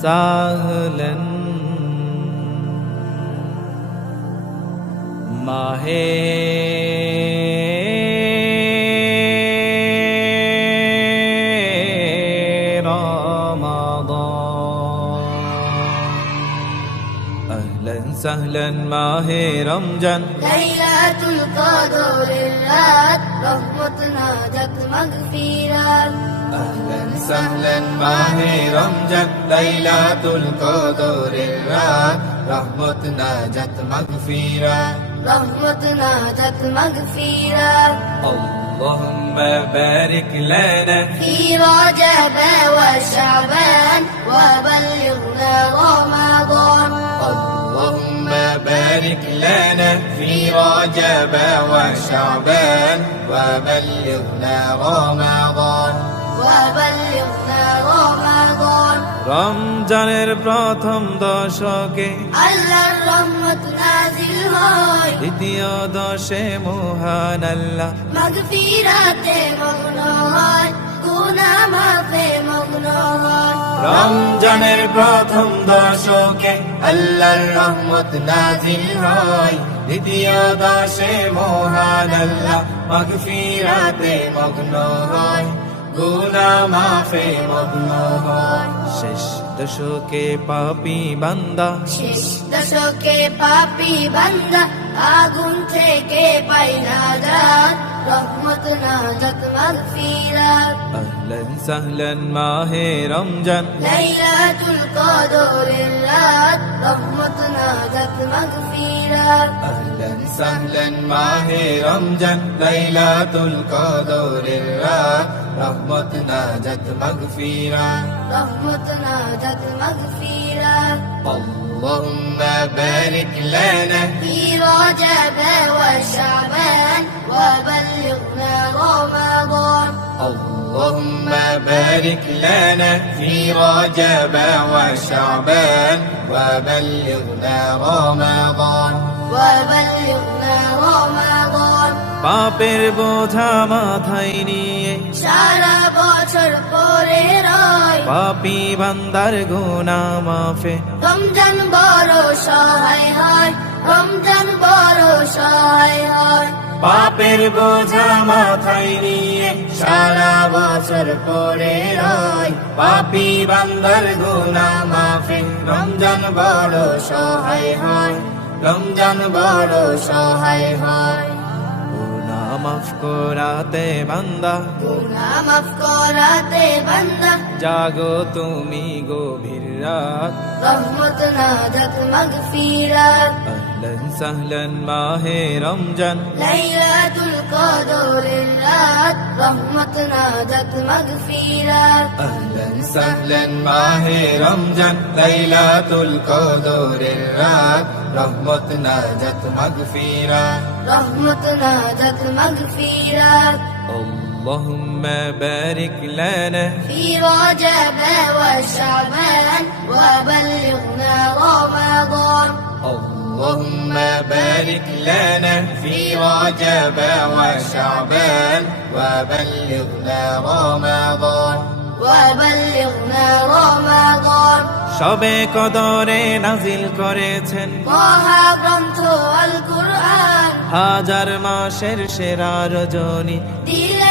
সাহলান মাহে সাহলান মাহে রমজান লাইলাতুল কদরের রাত রহমত নাজাত মাগফিরাত আহলান সাহলান মাহে রমজান লাইলাতুল কদরের রাত রহমত নাজাত মাগফিরাত রহমত নাজাত মাগফিরাত اللهم بارك لنا في رجب وشعبان وبلغنا رمضان اللهم بارك لنا في رجب وشعبان وبلغنا رمضان وبلغنا رمضان রমজানের প্রথম দশকে আল্লাহর রহমত নাজিল হয় দ্বিতীয় দশে মহান আল্লাহ মাগফিরাতে মগ্ন হয় গুনাহ মাফে মগ্ন হয় রমজানের প্রথম দশকে আল্লাহর রহমত নাজিল হয় দ্বিতীয় দশে মহান আল্লাহ মাগফিরাতে মগ্ন হয় গুনাহ মাফে মগ্ন হয় শেষ দশকে পাপী বান্দা শেষ দশকে পাপী বান্দা আগুন থেকে পাই নাজাত রহমত নাজাত মাগফিরাত আহলান সাহলান মাহে রমজান লাইলাতুল কদরের রাত রহমত নাজাত মাগফিরাত আহলান সাহলান মাহে রমজান লাইলাতুল কদরের রাত রহমত নাজাত মাগফিরাত রহমত নাজাত মাগফিরাত اللهم بارك لنا في رجب وشعبان وبلغنا رمضان اللهم بارك لنا في رجب وشعبان وبلغنا رمضان وبلغنا رمضان পাপের বোঝা মাথায় নিয়ে সারা বছর পরে রয় পাপী বান্দার গুনাহ মাফে রমজান বড় সহায় হয় রমজান বড় সহায় হয় পাপের বোঝা মাথায় নিয়ে সারা বছর পরে রয় পাপী বান্দার গুনাহ মাফে রমজান বড় সহায় হয় রমজান বড় সহায় হয় গুনাহ মাফ করাতে বান্দা গুনাহ মাফ করাতে বান্দা জাগো তুমি গভীর রাত রহমত নাজাত মাগফিরাত আহলান সাহলান মাহে রমজান লাইলাতুল কদরের রাত রহমত নাজাত মাগফিরাত আহলান সাহলান মাহে রমজান লাইলাতুল কদরের রাত রহমত নাজাত মাগফিরাত রহমত নাজাত মাগফিরাত اللهم بارك لنا في رجب وشعبان وبلغنا رمضان اللهم بارك لنا في رجب وشعبان وبلغنا رمضان وبلغنا رمضان সবে কদরে নাজিল করেছেন মহাগ্রন্থ আল কুরআন হাজার মাসের সেরা রজনী দিলে